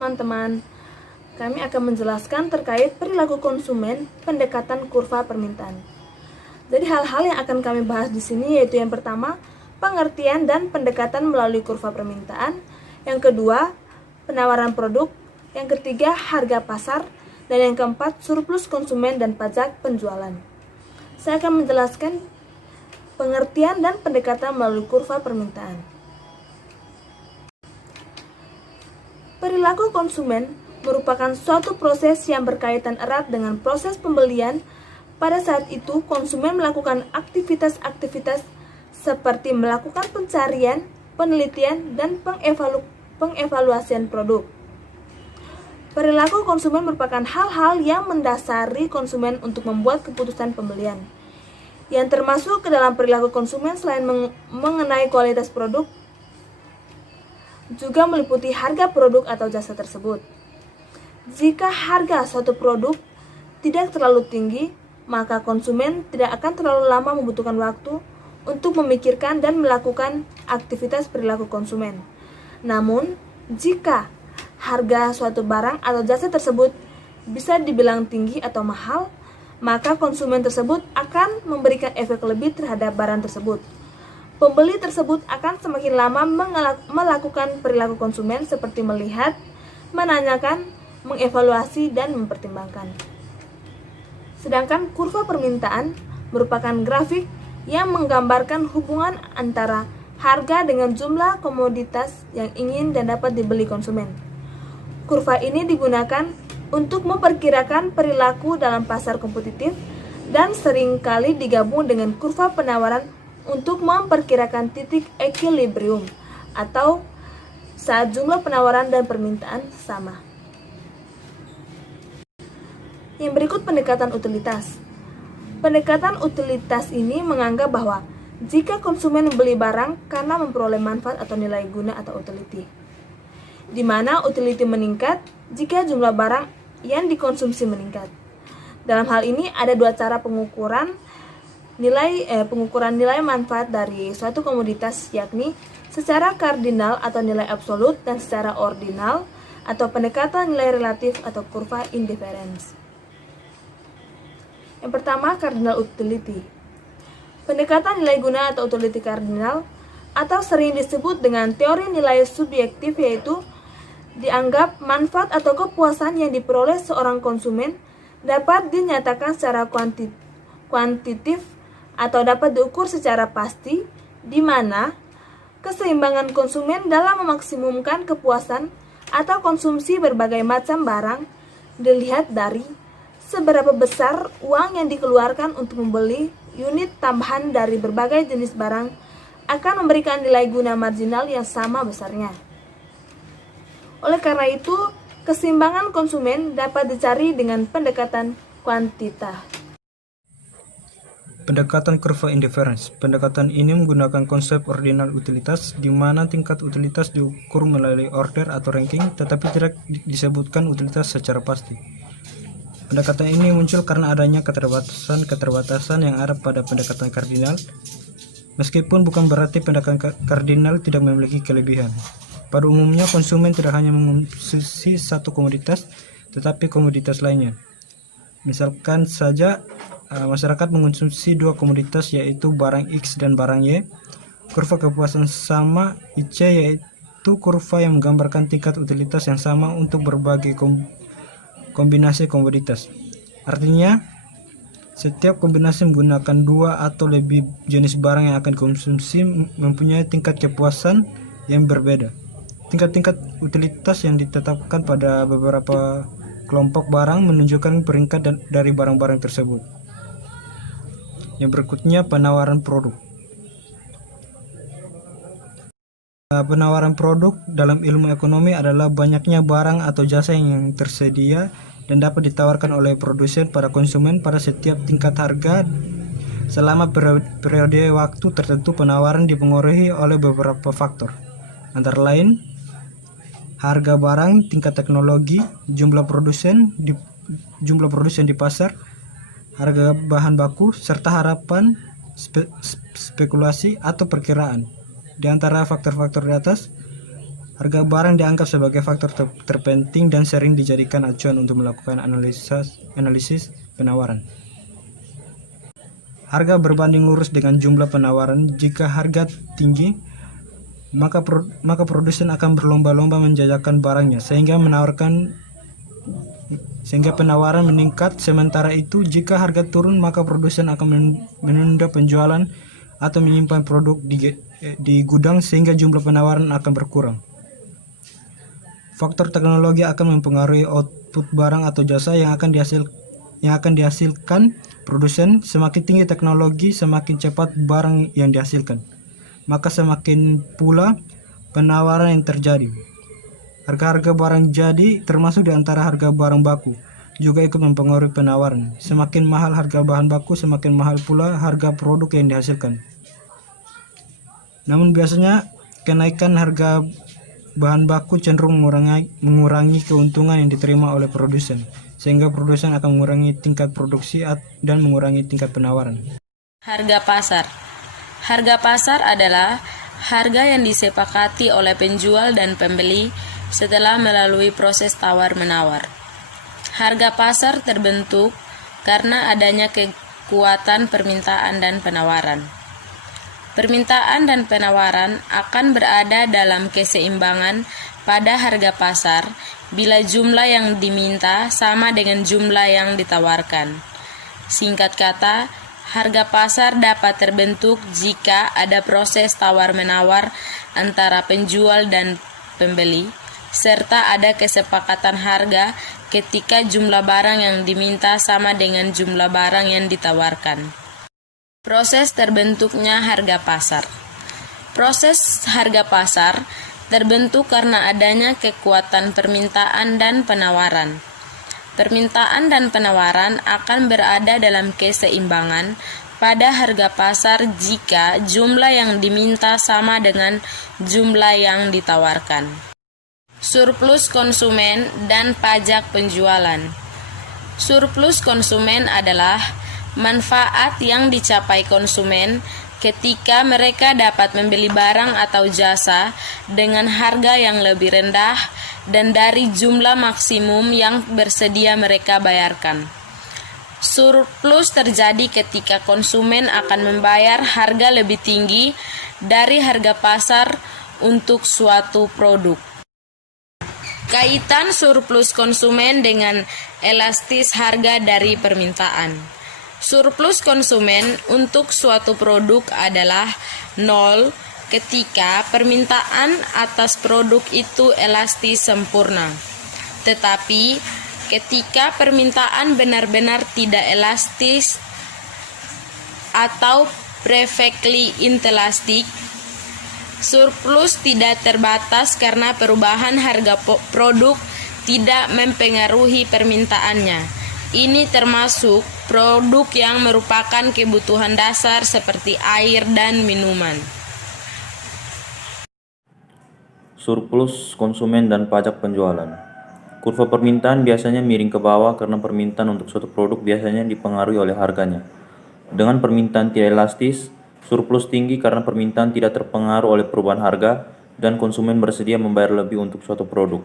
Teman-teman, kami akan menjelaskan terkait perilaku konsumen pendekatan kurva permintaan. Jadi hal-hal yang akan kami bahas di sini yaitu yang pertama, pengertian dan pendekatan melalui kurva permintaan, yang kedua, penawaran produk, yang ketiga, harga pasar, dan yang keempat, surplus konsumen dan pajak penjualan. Saya akan menjelaskan pengertian dan pendekatan melalui kurva permintaan. Perilaku konsumen merupakan suatu proses yang berkaitan erat dengan proses pembelian. Pada saat itu, konsumen melakukan aktivitas-aktivitas seperti melakukan pencarian, penelitian, dan pengevaluasian produk. Perilaku konsumen merupakan hal-hal yang mendasari konsumen untuk membuat keputusan pembelian. Yang termasuk ke dalam perilaku konsumen selain mengenai kualitas produk, juga meliputi harga produk atau jasa tersebut. Jika harga suatu produk tidak terlalu tinggi, maka konsumen tidak akan terlalu lama membutuhkan waktu untuk memikirkan dan melakukan aktivitas perilaku konsumen. Namun, jika harga suatu barang atau jasa tersebut bisa dibilang tinggi atau mahal, maka konsumen tersebut akan memberikan efek lebih terhadap barang tersebut. Pembeli tersebut akan semakin lama melakukan perilaku konsumen seperti melihat, menanyakan, mengevaluasi, dan mempertimbangkan. Sedangkan kurva permintaan merupakan grafik yang menggambarkan hubungan antara harga dengan jumlah komoditas yang ingin dan dapat dibeli konsumen. Kurva ini digunakan untuk memperkirakan perilaku dalam pasar kompetitif dan seringkali digabung dengan kurva penawaran untuk memperkirakan titik equilibrium atau saat jumlah penawaran dan permintaan sama. Yang berikut pendekatan utilitas. Pendekatan utilitas ini menganggap bahwa jika konsumen membeli barang karena memperoleh manfaat atau nilai guna atau utility, di mana utility meningkat jika jumlah barang yang dikonsumsi meningkat. Dalam hal ini ada dua cara pengukuran nilai manfaat dari suatu komoditas, yakni secara kardinal atau nilai absolut dan secara ordinal atau pendekatan nilai relatif atau kurva indifference. Yang pertama, cardinal utility. Pendekatan nilai guna atau utility kardinal atau sering disebut dengan teori nilai subjektif, yaitu dianggap manfaat atau kepuasan yang diperoleh seorang konsumen dapat dinyatakan secara kuantitatif atau dapat diukur secara pasti, di mana keseimbangan konsumen dalam memaksimumkan kepuasan atau konsumsi berbagai macam barang dilihat dari seberapa besar uang yang dikeluarkan untuk membeli unit tambahan dari berbagai jenis barang akan memberikan nilai guna marginal yang sama besarnya. Oleh karena itu, keseimbangan konsumen dapat dicari dengan pendekatan kuantita. Pendekatan kurva indifference. Pendekatan ini menggunakan konsep ordinal utilitas, di mana tingkat utilitas diukur melalui order atau ranking, tetapi tidak disebutkan utilitas secara pasti. Pendekatan ini muncul karena adanya keterbatasan yang ada pada pendekatan kardinal, meskipun bukan berarti pendekatan kardinal tidak memiliki kelebihan. Pada umumnya, konsumen tidak hanya mengonsumsi satu komoditas, tetapi komoditas lainnya. Misalkan saja masyarakat mengonsumsi dua komoditas, yaitu barang X dan barang Y. Kurva kepuasan sama IC yaitu kurva yang menggambarkan tingkat utilitas yang sama untuk berbagai kombinasi komoditas. Artinya, setiap kombinasi menggunakan dua atau lebih jenis barang yang akan dikonsumsi mempunyai tingkat kepuasan yang berbeda. Tingkat-tingkat utilitas yang ditetapkan pada beberapa kelompok barang menunjukkan peringkat dari barang-barang tersebut. Yang berikutnya, penawaran produk. Penawaran produk dalam ilmu ekonomi adalah banyaknya barang atau jasa yang tersedia dan dapat ditawarkan oleh produsen pada konsumen pada setiap tingkat harga selama periode waktu tertentu. Penawaran dipengaruhi oleh beberapa faktor, antara lain harga barang, tingkat teknologi, jumlah produsen di pasar, harga bahan baku, serta harapan, spekulasi atau perkiraan. Di antara faktor-faktor di atas, Harga barang dianggap sebagai faktor terpenting dan sering dijadikan acuan untuk melakukan analisis penawaran. Harga berbanding lurus dengan jumlah penawaran. Jika harga tinggi, maka produsen akan berlomba-lomba menjajakan barangnya sehingga penawaran meningkat. Sementara itu, jika harga turun, maka produsen akan menunda penjualan atau menyimpan produk di gudang sehingga jumlah penawaran akan berkurang. Faktor teknologi akan mempengaruhi output barang atau jasa yang akan dihasilkan produsen. Semakin tinggi teknologi, semakin cepat barang yang dihasilkan, maka semakin pula penawaran yang terjadi. Harga-harga barang jadi, termasuk di antara harga barang baku, juga ikut mempengaruhi penawaran. Semakin mahal harga bahan baku, semakin mahal pula harga produk yang dihasilkan. Namun biasanya kenaikan harga bahan baku cenderung mengurangi keuntungan yang diterima oleh produsen, sehingga produsen akan mengurangi tingkat produksi dan mengurangi tingkat penawaran. Harga pasar. Harga pasar adalah harga yang disepakati oleh penjual dan pembeli setelah melalui proses tawar-menawar. Harga pasar terbentuk karena adanya kekuatan permintaan dan penawaran. Permintaan dan penawaran akan berada dalam keseimbangan pada harga pasar bila jumlah yang diminta sama dengan jumlah yang ditawarkan. Singkat kata, harga pasar dapat terbentuk jika ada proses tawar-menawar antara penjual dan pembeli, serta ada kesepakatan harga ketika jumlah barang yang diminta sama dengan jumlah barang yang ditawarkan. Proses terbentuknya harga pasar. Proses harga pasar terbentuk karena adanya kekuatan permintaan dan penawaran. Permintaan dan penawaran akan berada dalam keseimbangan pada harga pasar jika jumlah yang diminta sama dengan jumlah yang ditawarkan. Surplus konsumen dan pajak penjualan. Surplus konsumen adalah manfaat yang dicapai konsumen ketika mereka dapat membeli barang atau jasa dengan harga yang lebih rendah dan dari jumlah maksimum yang bersedia mereka bayarkan. Surplus terjadi ketika konsumen akan membayar harga lebih tinggi dari harga pasar untuk suatu produk. Kaitan surplus konsumen dengan elastis harga dari permintaan. Surplus konsumen untuk suatu produk adalah 0 ketika permintaan atas produk itu elastis sempurna. Tetapi ketika permintaan benar-benar tidak elastis atau perfectly inelastic, surplus tidak terbatas karena perubahan harga produk tidak mempengaruhi permintaannya. Ini termasuk produk yang merupakan kebutuhan dasar seperti air dan minuman. Surplus konsumen dan pajak penjualan. Kurva permintaan biasanya miring ke bawah karena permintaan untuk suatu produk biasanya dipengaruhi oleh harganya. Dengan permintaan tidak elastis, surplus tinggi karena permintaan tidak terpengaruh oleh perubahan harga dan konsumen bersedia membayar lebih untuk suatu produk.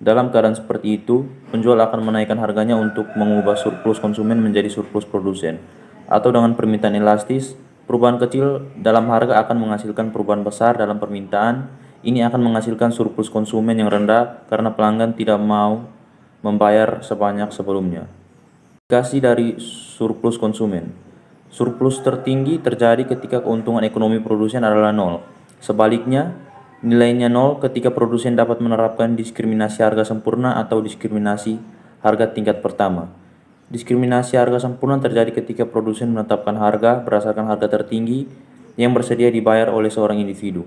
Dalam keadaan seperti itu, penjual akan menaikkan harganya untuk mengubah surplus konsumen menjadi surplus produsen. Atau dengan permintaan elastis, perubahan kecil dalam harga akan menghasilkan perubahan besar dalam permintaan. Ini akan menghasilkan surplus konsumen yang rendah karena pelanggan tidak mau membayar sebanyak sebelumnya. Indikasi dari surplus konsumen. Surplus tertinggi terjadi ketika keuntungan ekonomi produsen adalah 0. Sebaliknya, nilainya 0 ketika produsen dapat menerapkan diskriminasi harga sempurna atau diskriminasi harga tingkat pertama. Diskriminasi harga sempurna terjadi ketika produsen menetapkan harga berdasarkan harga tertinggi yang bersedia dibayar oleh seorang individu.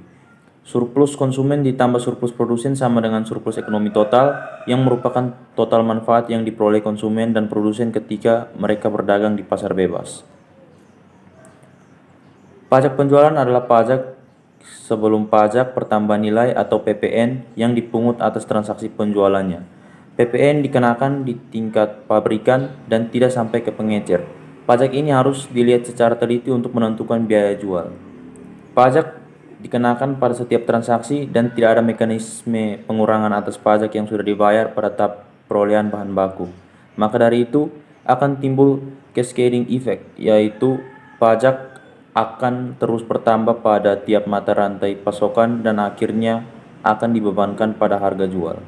Surplus konsumen ditambah surplus produsen sama dengan surplus ekonomi total yang merupakan total manfaat yang diperoleh konsumen dan produsen ketika mereka berdagang di pasar bebas. Pajak penjualan adalah pajak sebelum pajak pertambahan nilai atau PPN yang dipungut atas transaksi penjualannya. PPN dikenakan di tingkat pabrikan dan tidak sampai ke pengecer. Pajak ini harus dilihat secara teliti untuk menentukan biaya jual. Pajak dikenakan pada setiap transaksi dan tidak ada mekanisme pengurangan atas pajak yang sudah dibayar pada tahap perolehan bahan baku. Maka dari itu akan timbul cascading effect, yaitu pajak akan terus bertambah pada tiap mata rantai pasokan dan akhirnya akan dibebankan pada harga jual.